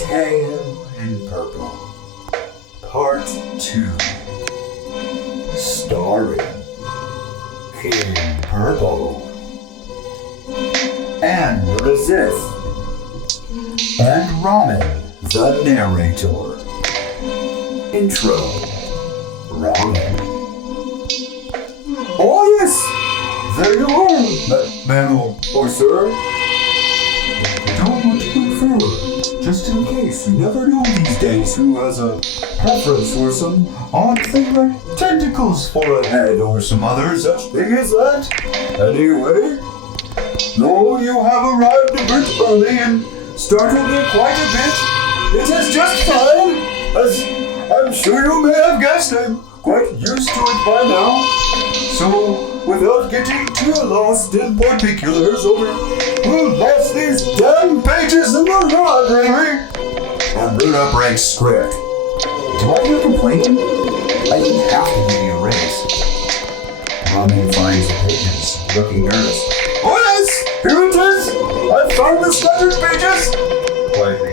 Tale in Purple, Part 2, starring King Purple, Anruda Zith, and Ramen, the narrator. Intro, Ramen. Oh yes, there you are, ma'am or sir. Don't want to go forward. Just in case, you never know these days who has a preference for some odd thing like tentacles for a head or some other such thing as that. Anyway, though you have arrived a bit early and startled me quite a bit, it is just fine, as I'm sure you may have guessed. I'm quite used to it by now. So, without getting too lost in particulars over who lost these damn pages in the library, Anruda breaks script. Do I hear complaining? I didn't have to give you a raise. Ramen finds the pages, looking nervous. Oh yes, here it is! I found the scattered pages! Quietly.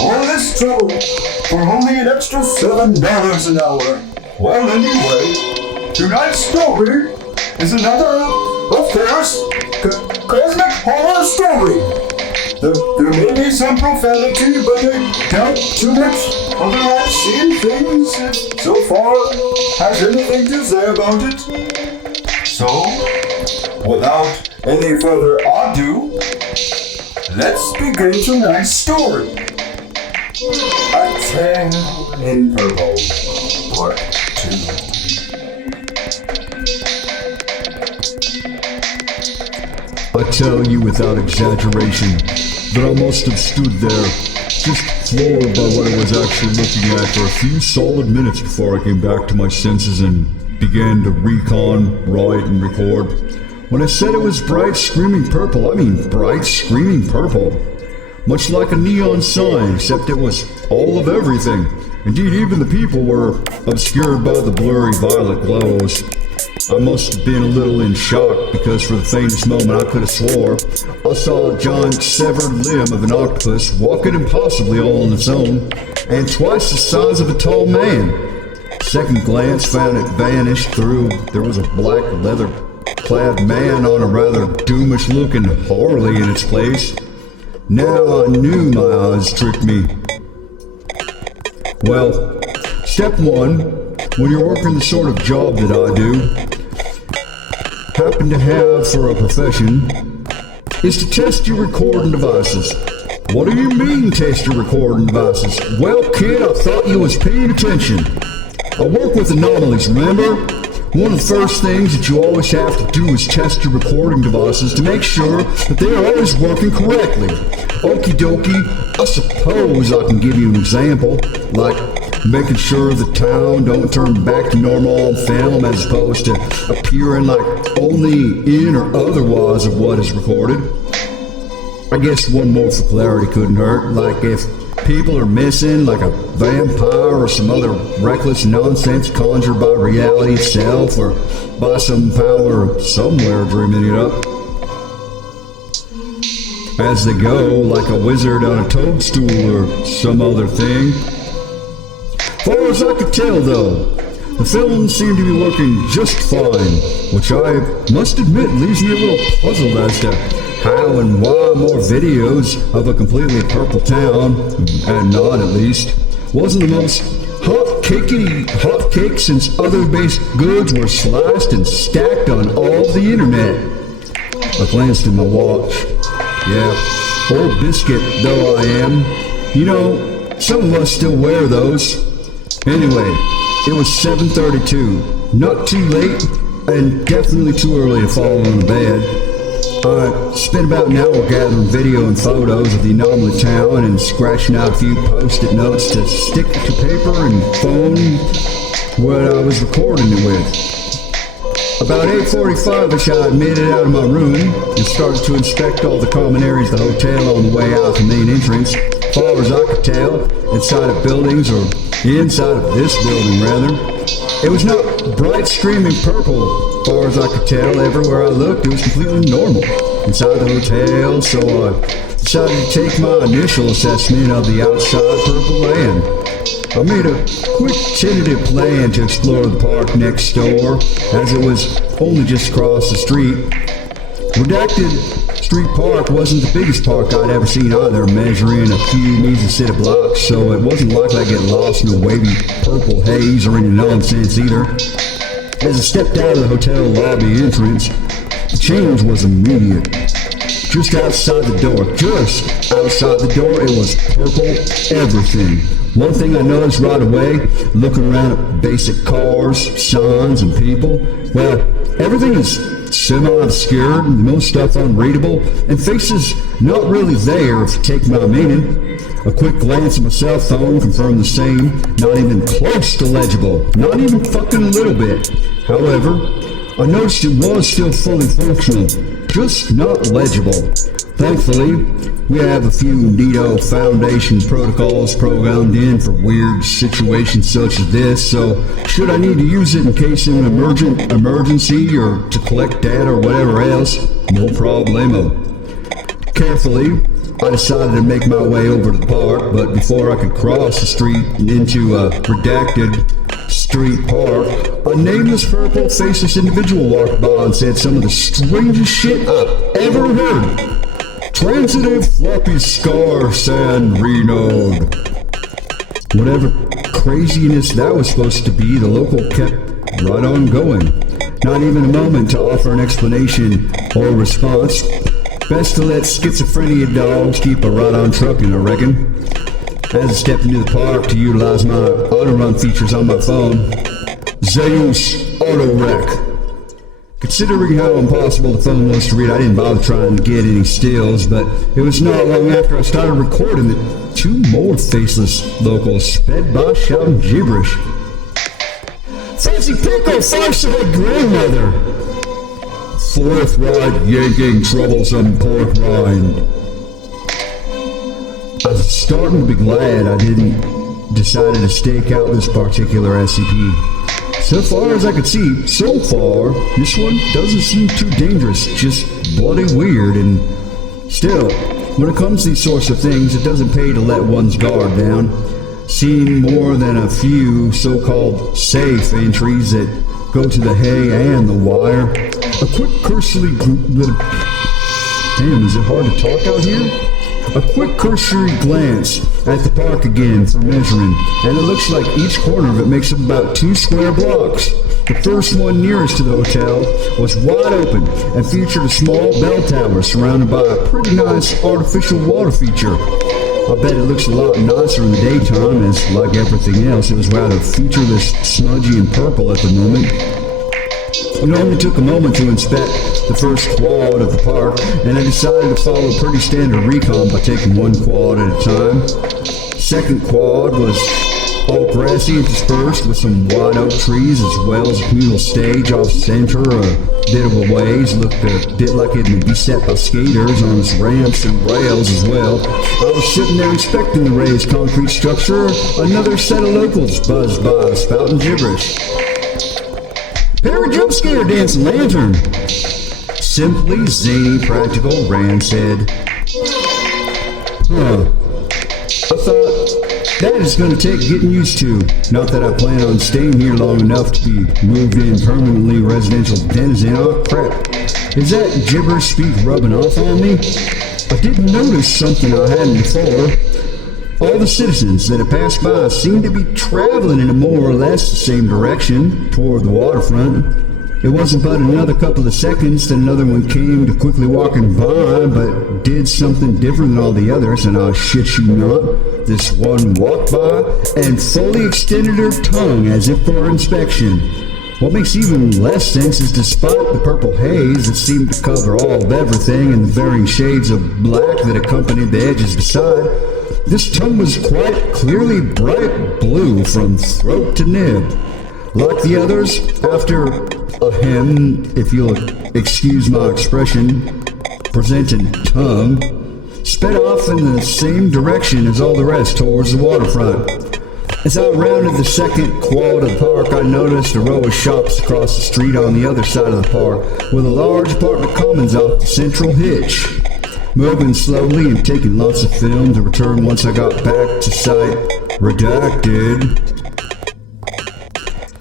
All this trouble for only an extra $7 an hour. Well, anyway, tonight's story is another, of course, cosmic horror story. There may be some profanity, but I doubt too much other obscene things so far has anything to say about it. So, without any further ado, let's begin tonight's story. A Tale in Purple, Part 2. I tell you without exaggeration that I must have stood there, just floored by what I was actually looking at for a few solid minutes before I came back to my senses and began to recon, write, and record. When I said it was bright screaming purple, I mean bright screaming purple. Much like a neon sign, except it was all of everything. Indeed, even the people were obscured by the blurry violet glows. I must have been a little in shock, because for the faintest moment I could have swore I saw a giant severed limb of an octopus walking impossibly all on its own, and twice the size of a tall man. Second glance found it vanished through. There was a black leather-clad man on a rather doomish-looking Harley in its place. Now I knew my eyes tricked me. Well, step one, when you're working the sort of job that I do, happen to have for a profession, is to test your recording devices. What do you mean, test your recording devices? Well, kid, I thought you was paying attention. I work with anomalies, remember? One of the first things that you always have to do is test your recording devices to make sure that they are always working correctly. Okie dokie, I suppose I can give you an example, like making sure the town don't turn back to normal on film as opposed to appearing like only in or otherwise of what is recorded. I guess one more for clarity couldn't hurt, like if people are missing, like a vampire or some other reckless nonsense conjured by reality itself or by some power somewhere dreaming it up. As they go, like a wizard on a toadstool or some other thing. Far as I could tell though, the film seemed to be working just fine, which I must admit leaves me a little puzzled as to how and why more videos of a completely purple town, and not at least, wasn't the most hot cake since other based goods were sliced and stacked on all the internet. I glanced at my watch. Yeah, old biscuit though I am, you know, some of us still wear those. Anyway, it was 7:32, not too late and definitely too early to fall on the bed. I spent about an hour gathering video and photos of the anomaly town and scratching out a few post-it notes to stick to paper and phone what I was recording it with. About 8:45ish I made it out of my room and started to inspect all the common areas of the hotel on the way out the main entrance. As far as I could tell, inside of buildings, or inside of this building rather, it was not bright screaming purple. As far as I could tell, everywhere I looked, it was completely normal inside the hotel, so I decided to take my initial assessment of the outside purple land. I made a quick tentative plan to explore the park next door, as it was only just across the street. Redacted Street Park wasn't the biggest park I'd ever seen either, measuring a few measly set of blocks, so it wasn't likely I'd get lost in a wavy purple haze or any nonsense either. As I stepped out of the hotel lobby entrance, the change was immediate. Just outside the door, it was purple everything. One thing I noticed right away, looking around at basic cars, signs, and people, well, everything is semi-obscured, most stuff unreadable, and faces not really there if you take my meaning. A quick glance at my cell phone confirmed the same, not even close to legible, not even fucking a little bit. However, I noticed it was still fully functional, just not legible. Thankfully, we have a few neato foundation protocols programmed in for weird situations such as this, so should I need to use it in case of an emergency or to collect data or whatever else, no problemo. Carefully, I decided to make my way over to the park, but before I could cross the street into a redacted street park, a nameless purple faceless individual walked by and said some of the strangest shit I've ever heard. Transitive floppy scar San Reno. Whatever craziness that was supposed to be, the local kept right on going. Not even a moment to offer an explanation or response. Best to let schizophrenia dogs keep a right-on trucking, I reckon. As I stepped into the park to utilize my auto-run features on my phone, Zeus Auto-Rec. Considering how impossible the phone was to read, I didn't bother trying to get any stills, but it was not long after I started recording that two more faceless locals sped by shouting gibberish. Fancy pickle, far-side grandmother! Forthright yanking troublesome pork rind. I was starting to be glad I didn't decided to stake out this particular SCP. So far as I could see, so far, this one doesn't seem too dangerous, just bloody weird, and still, when it comes to these sorts of things, it doesn't pay to let one's guard down. Seeing more than a few so-called safe entries that go to the hay and the wire. A quick cursory Damn, is it hard to talk out here? A quick cursory glance at the park again for measuring, and it looks like each corner of it makes up about 2 square blocks. The first one nearest to the hotel was wide open and featured a small bell tower surrounded by a pretty nice artificial water feature. I bet it looks a lot nicer in the daytime, as like everything else, it was rather featureless, smudgy, and purple at the moment. It only took a moment to inspect the first quad of the park, and I decided to follow pretty standard recon by taking one quad at a time. Second quad was all grassy and dispersed with some wide oak trees, as well as a communal stage off center a bit of a ways. Looked a bit like it would be set by skaters on its ramps and rails as well. I was sitting there inspecting the raised concrete structure. Another set of locals buzzed by, spouting gibberish. Pair of jump scare dancing lantern. Simply zany, practical, Rand said. I thought, that is going to take getting used to. Not that I plan on staying here long enough to be moved in permanently residential denizen. Oh crap. Is that gibberish speak rubbing off on me? I didn't notice something I hadn't before. All the citizens that had passed by seemed to be traveling in a more or less the same direction toward the waterfront. It wasn't but another couple of seconds that another one came to quickly walking by, but did something different than all the others, and I shit you not, this one walked by and fully extended her tongue as if for inspection. What makes even less sense is despite the purple haze that seemed to cover all of everything and the varying shades of black that accompanied the edges beside, this tongue was quite clearly bright blue from throat to nib. Like the others, after a hem, if you'll excuse my expression, presenting tongue, sped off in the same direction as all the rest towards the waterfront. As I rounded the second quad of the park, I noticed a row of shops across the street on the other side of the park, with a large apartment commons off the central hitch. moving slowly and taking lots of film to return once I got back to site redacted.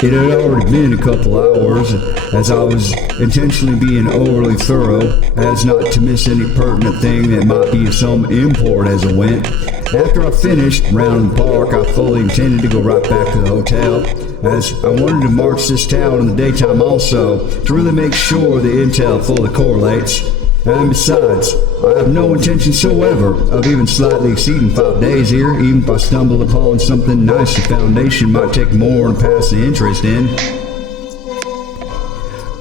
It had already been a couple hours, as I was intentionally being overly thorough, as not to miss any pertinent thing that might be of some import as I went. After I finished round the park, I fully intended to go right back to the hotel, as I wanted to march this town in the daytime also, to really make sure the intel fully correlates. And besides, I have no intention whatsoever of even slightly exceeding 5 days here, even if I stumble upon something nice the Foundation might take more than passing interest in.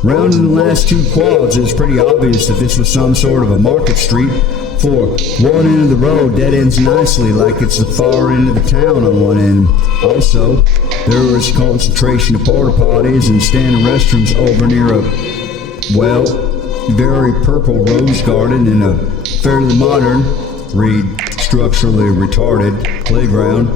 Rounding the last 2 quads, it was pretty obvious that this was some sort of a market street, for one end of the road dead ends nicely like it's the far end of the town on one end. Also, there was a concentration of porta potties and standing restrooms over near a, well, very purple rose garden in a fairly modern, read structurally retarded, playground.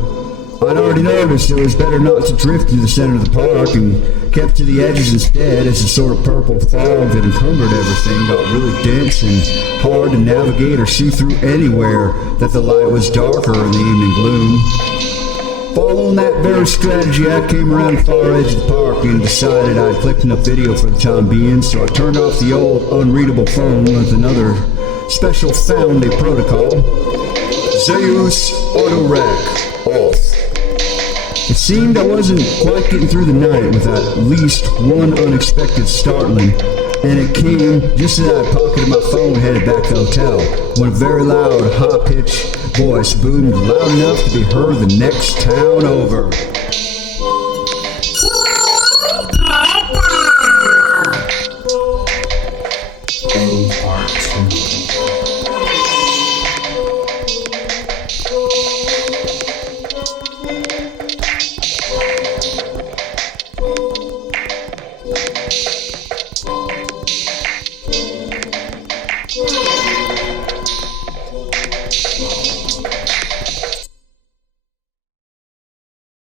I'd already noticed it was better not to drift into the center of the park and kept to the edges instead, as the sort of purple fog that encumbered everything got really dense and hard to navigate or see through anywhere that the light was darker in the evening gloom. Following that very strategy, I came around the far edge of the park and decided I'd clicked enough video for the time being, so I turned off the old unreadable phone with another special found-a protocol. Zeus Auto-Rec off. It seemed I wasn't quite getting through the night without at least one unexpected startling, and it came just as I pocketed my phone and headed back to the hotel, when a very loud, high-pitched voice boomed loud enough to be heard the next town over. End part 2.